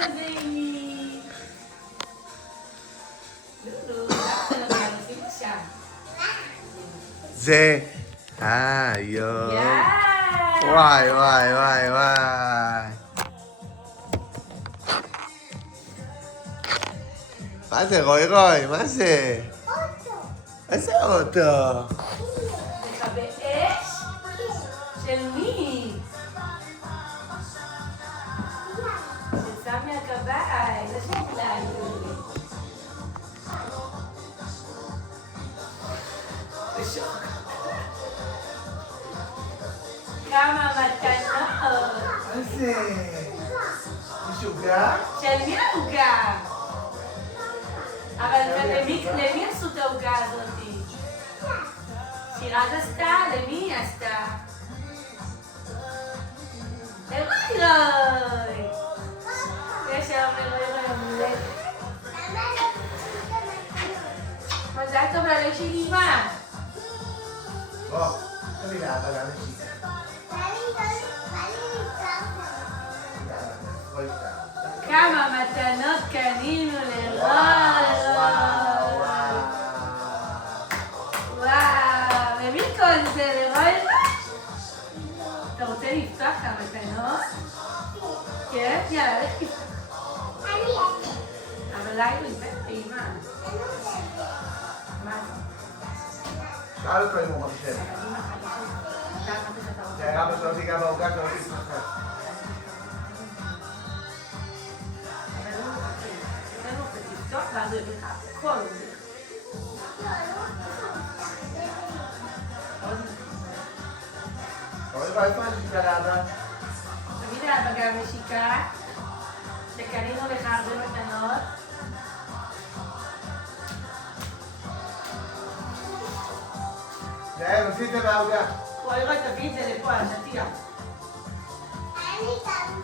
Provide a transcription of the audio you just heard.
זה אימי? לולו, למה לא עושים שם? זה... יואו. וואי, וואי, וואי, וואי. מה זה, רוי רוי? מה זה? אוטו. איזה אוטו? מכבי אש? של מי? של סמי הכבאי, זה שלנו. בשוק. כמה מתנות. מה זה? משוגע? של מי העוגה? אבל למי עשו את העוגה הזאתי? שירת עשתה? למי היא עשתה? לרוי רוי! יש היום לרוי רוי יום הולדת. מזל טוב ללב של אמא. בוא, תביא לאבא לאנשים. כמה מתנות קנינו לרוי. וואו, למי כל זה? לרוי רוי? אתה רוצה לפתוח את המתנות? כן? יאללה, לך תפתח. אבל אולי הוא יבט לאמא. מה זה? שאל אותו אם הוא מחשב. זה אבא שלו תיגע בעוגה שלו תשחק. תפתוח ואז הוא יביא לך הכל. רוי רוי, איפה הנשיקה לאבא? תגיד לאבא גם נשיקה, שקנינו לך הרבה מתנות. זאב, עשית מהעוגה. רוי רוי, תביא את זה לפה, על השטיח. אני גם.